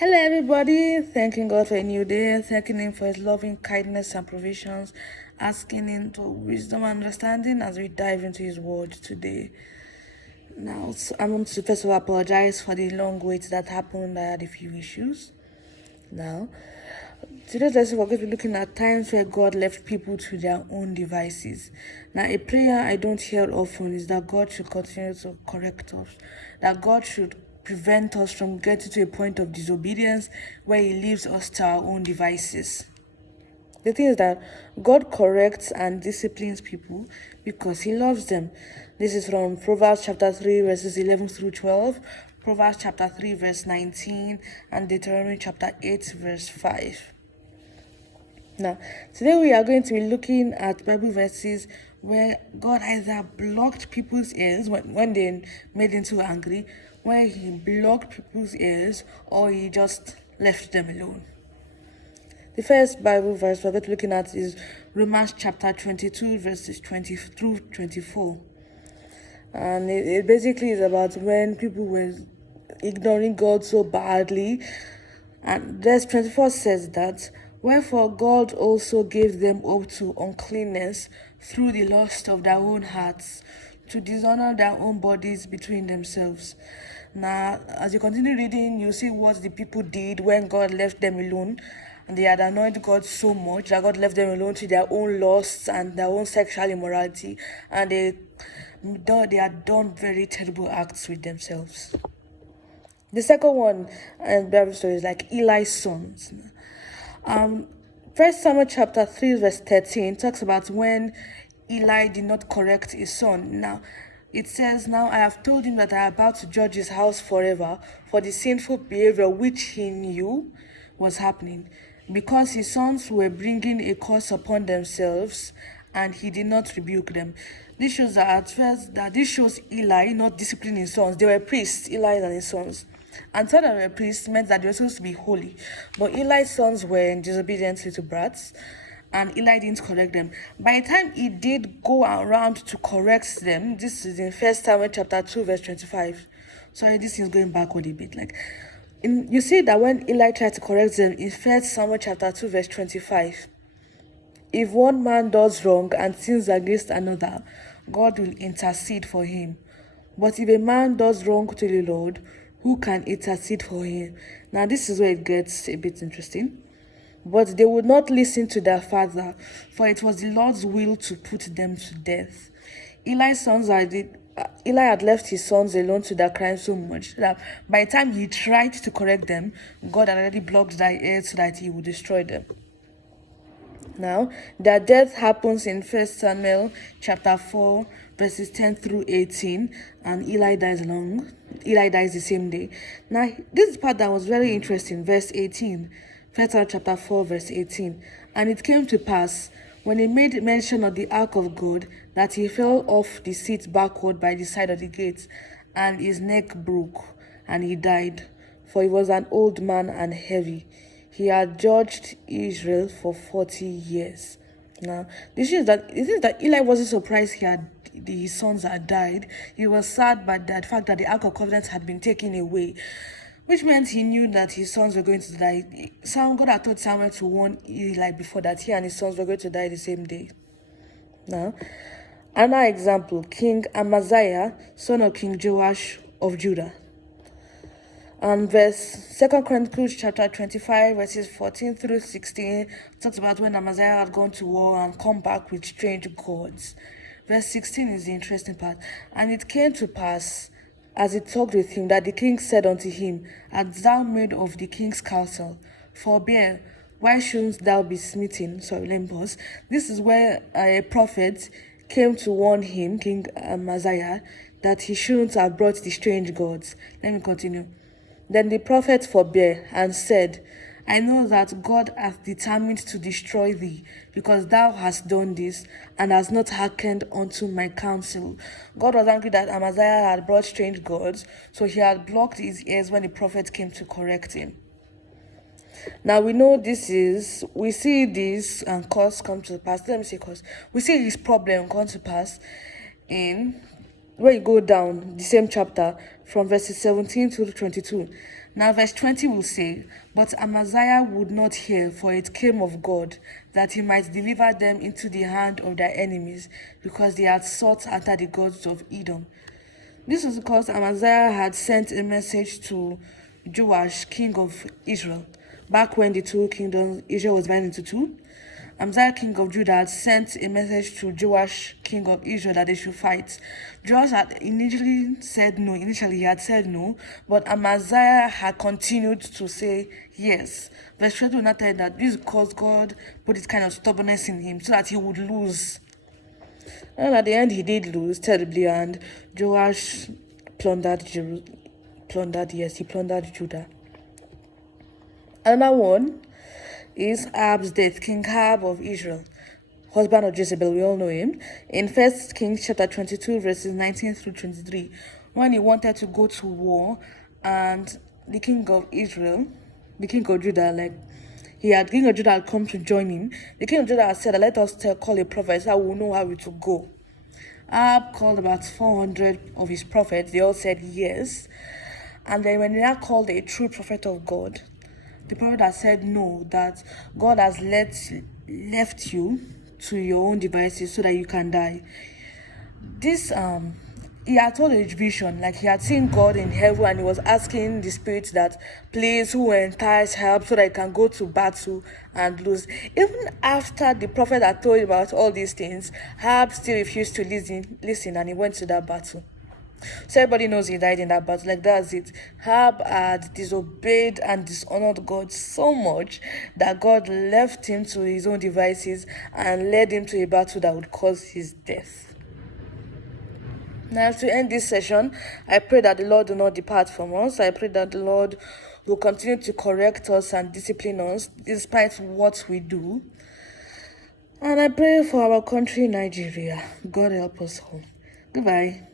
Hello, everybody. Thanking God for a new day, thanking Him for His loving kindness and provisions, asking Him for wisdom and understanding as we dive into His word today. Now, I want to first of all apologize for the long wait that happened. I had a few issues. Now, today's lesson we're going to be looking at times where God left people to their own devices. Now, a prayer I don't hear often is that God should continue to correct us, that God should prevent us from getting to a point of disobedience where He leaves us to our own devices. The thing is that God corrects and disciplines people because He loves them. This is from Proverbs chapter 3, verses 11 through 12, Proverbs chapter 3, verse 19, and Deuteronomy chapter 8, verse 5. Now, today we are going to be looking at Bible verses where God either blocked people's ears when they made Him too angry, where He blocked people's ears, or He just left them alone. The first Bible verse we're going to be looking at is Romans chapter 22, verses 20 through 24. And it basically is about when people were ignoring God so badly. And verse 24 says that, wherefore God also gave them up to uncleanness through the lust of their own hearts, to dishonor their own bodies between themselves. Now, as you continue reading, you see what the people did when God left them alone. And they had annoyed God so much that God left them alone to their own lusts and their own sexual immorality. And they had done very terrible acts with themselves. The second one, and Bible story is like Eli's sons. First Samuel chapter 3, verse 13 talks about when Eli did not correct his son. Now, it says, now I have told him that I am about to judge his house forever for the sinful behavior which he knew was happening, because his sons were bringing a curse upon themselves, and he did not rebuke them. This shows that at first, that this shows Eli not disciplining his sons. They were priests, Eli and his sons. And so that they were priests meant that they were supposed to be holy. But Eli's sons were disobedient little brats, and Eli didn't correct them. By the time he did go around to correct them, this is in 1 Samuel chapter 2, verse 25. Sorry, this is going backward a bit. You see that when Eli tried to correct them in 1 Samuel chapter 2, verse 25, if one man does wrong and sins against another, God will intercede for him. But if a man does wrong to the Lord, who can intercede for him? Now, this is where it gets a bit interesting. But they would not listen to their father, for it was the Lord's will to put them to death. Eli had left his sons alone to their crime so much that by the time he tried to correct them, God had already blocked their ears so that he would destroy them. Now, their death happens in 1 Samuel chapter 4, verses 10 through 18, and Eli dies the same day. Now, this part that was very interesting, verse 18, 1 Samuel chapter 4, verse 18. And it came to pass, when he made mention of the ark of God, that he fell off the seat backward by the side of the gate, and his neck broke, and he died, for he was an old man and heavy. He had judged Israel for 40 years. Now, this is that Eli wasn't surprised his sons had died. He was sad by the fact that the Ark of Covenant had been taken away, which meant he knew that his sons were going to die. God had told Samuel to warn Eli before that he and his sons were going to die the same day. Now, another example, King Amaziah, son of King Joash of Judah. And 2 Chronicles chapter 25, verses 14 through 16, talks about when Amaziah had gone to war and come back with strange gods. Verse 16 is the interesting part. And it came to pass, as he talked with him, that the king said unto him, art thou made of the king's counsel? Forbear, why shouldn't thou be smitten? Sorry, let me pause. This is where a prophet came to warn him, King Amaziah, that he shouldn't have brought the strange gods. Let me continue. Then the prophet forbore and said, I know that God hath determined to destroy thee, because thou hast done this, and hast not hearkened unto my counsel. God was angry that Amaziah had brought strange gods, so he had blocked his ears when the prophet came to correct him. Now we see this and cause come to pass. Let me say cause. We see his problem come to pass in where you go down the same chapter from verses 17 to 22. Now, verse 20 will say, "But Amaziah would not hear, for it came of God, that he might deliver them into the hand of their enemies, because they had sought after the gods of Edom." This was because Amaziah had sent a message to Joash, king of Israel, back when the two kingdoms, Israel was divided into two. Amaziah, king of Judah, had sent a message to Joash, king of Israel, that they should fight. Joash had initially said no. Initially, he had said no, but Amaziah had continued to say yes. Verse 20 will not tell you that this is because God put this kind of stubbornness in him so that he would lose. And at the end, he did lose terribly, and Joash plundered Judah. Another one is Ahab's death, King Ahab of Israel, husband of Jezebel, we all know him. In 1 Kings chapter 22, verses 19 through 23, when he wanted to go to war, and the king of Judah, king of Judah had come to join him. The king of Judah had said, "Let us call a prophet so we will know how we to go." Ahab called about 400 of his prophets. They all said yes. And then when he now called a true prophet of God, the prophet has said no, that God has left you to your own devices so that you can die. This he had told a vision, like he had seen God in heaven, and he was asking the spirit that, "Please, who entice help so that he can go to battle and lose." Even after the prophet had told him about all these things, Ahab still refused to listen, and he went to that battle. So everybody knows he died in that battle. Like, that's it. Ahab had disobeyed and dishonored God so much that God left him to his own devices and led him to a battle that would cause his death. Now, to end this session, I pray that the Lord do not depart from us. I pray that the Lord will continue to correct us and discipline us despite what we do. And I pray for our country, Nigeria. God help us all. Goodbye.